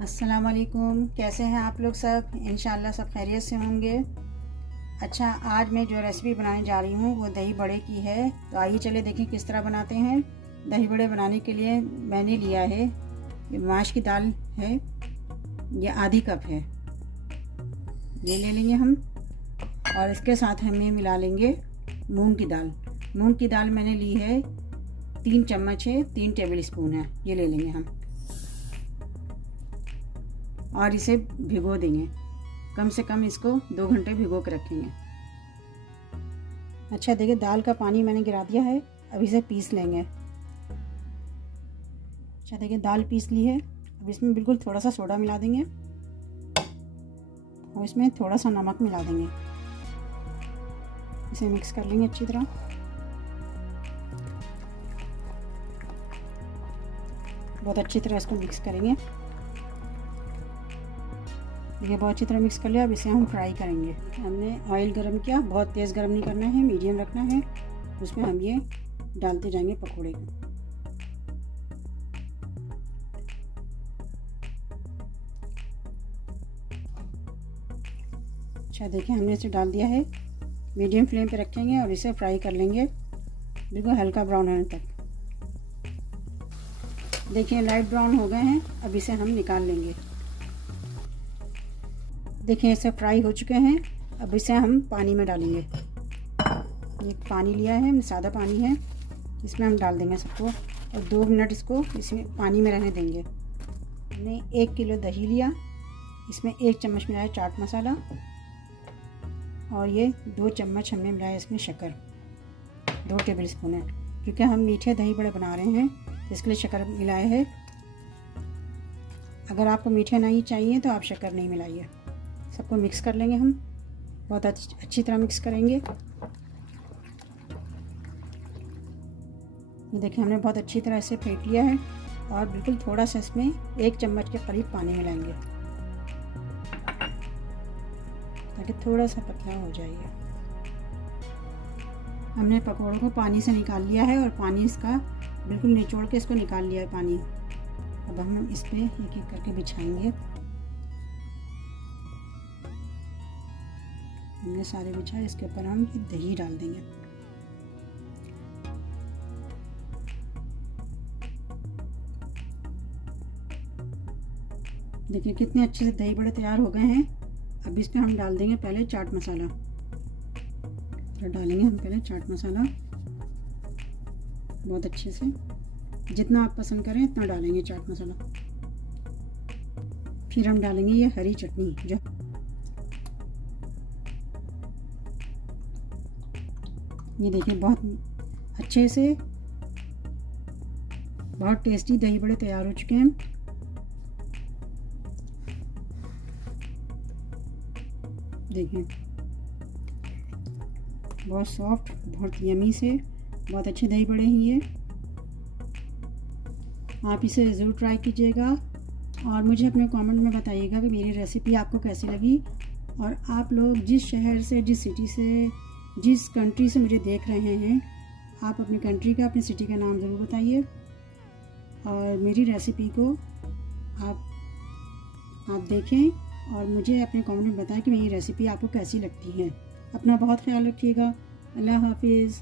अस्सलाम वालेकुम। कैसे हैं आप लोग सब? इंशाल्लाह सब खैरियत से होंगे। अच्छा, आज मैं जो रेसिपी बनाने जा रही हूँ वो दही बड़े की है। तो आइए चले देखें किस तरह बनाते हैं। दही बड़े बनाने के लिए मैंने लिया है, ये माश की दाल है, ये आधी कप है, ये ले लेंगे हम। और इसके साथ हमें मिला लेंगे मूंग की दाल। मूंग की दाल मैंने ली है 3 चम्मच है, 3 टेबल स्पून है, ये ले लेंगे हम। और इसे भिगो देंगे, कम से कम इसको 2 घंटे भिगो के रखेंगे। अच्छा देखिए, दाल का पानी मैंने गिरा दिया है, अब इसे पीस लेंगे। अच्छा देखिए, दाल पीस ली है। अब इसमें बिल्कुल थोड़ा सा सोडा मिला देंगे और इसमें थोड़ा सा नमक मिला देंगे। इसे मिक्स कर लेंगे अच्छी तरह। बहुत अच्छी तरह इसको मिक्स करेंगे। ये बहुत अच्छी तरह मिक्स कर लिया। अब इसे हम फ्राई करेंगे। हमने ऑयल गरम किया, बहुत तेज़ गरम नहीं करना है, मीडियम रखना है। उसमें हम ये डालते जाएंगे पकोड़े को। अच्छा देखिए, हमने इसे डाल दिया है। मीडियम फ्लेम पे रखेंगे और इसे फ्राई कर लेंगे बिल्कुल हल्का ब्राउन होने तक। देखिए लाइट ब्राउन हो गए हैं, अब इसे हम निकाल लेंगे। देखिए इसे फ्राई हो चुके हैं। अब इसे हम पानी में डालेंगे। एक पानी लिया है, सादा पानी है, इसमें हम डाल देंगे सबको और 2 मिनट इसको इसमें पानी में रहने देंगे। हमने 1 किलो दही लिया, इसमें 1 चम्मच मिलाया चाट मसाला और ये 2 चम्मच हमने मिलाया इसमें शक्कर, 2 टेबल स्पून है। क्योंकि हम मीठे दही बड़े बना रहे हैं इसके लिए शक्कर मिलाया है। अगर आपको मीठे नहीं चाहिए तो आप शक्कर नहीं मिलाइए। सबको मिक्स कर लेंगे हम, बहुत अच्छी तरह मिक्स करेंगे। ये देखिए, हमने बहुत अच्छी तरह से फेंट लिया है और बिल्कुल थोड़ा सा इसमें 1 चम्मच के करीब पानी मिलाएंगे ताकि थोड़ा सा पतला हो जाएगा। हमने पकौड़ों को पानी से निकाल लिया है और पानी इसका बिल्कुल निचोड़ के इसको निकाल लिया है पानी। अब हम इस पर एक एक करके बिछाएंगे। हमने सारे बिछाए, इसके ऊपर हम दही डाल देंगे। देखिए कितने अच्छे से दही बड़े तैयार हो गए हैं। अब इसमें हम डाल देंगे पहले चाट मसाला। तो डालेंगे हम पहले चाट मसाला बहुत अच्छे से, जितना आप पसंद करें इतना डालेंगे चाट मसाला। फिर हम डालेंगे ये हरी चटनी, जो ये देखिए बहुत अच्छे से बहुत टेस्टी दही बड़े तैयार हो चुके हैं। देखिए बहुत सॉफ्ट, बहुत यमी से, बहुत अच्छे दही बड़े हैं ये। आप इसे ज़रूर ट्राई कीजिएगा और मुझे अपने कमेंट में बताइएगा कि मेरी रेसिपी आपको कैसी लगी। और आप लोग जिस शहर से, जिस सिटी से, जिस कंट्री से मुझे देख रहे हैं, आप अपनी कंट्री का, अपनी सिटी का नाम ज़रूर बताइए और मेरी रेसिपी को आप देखें और मुझे अपने कमेंट में बताएं कि मेरी रेसिपी आपको कैसी लगती है। अपना बहुत ख्याल रखिएगा। अल्लाह हाफिज़।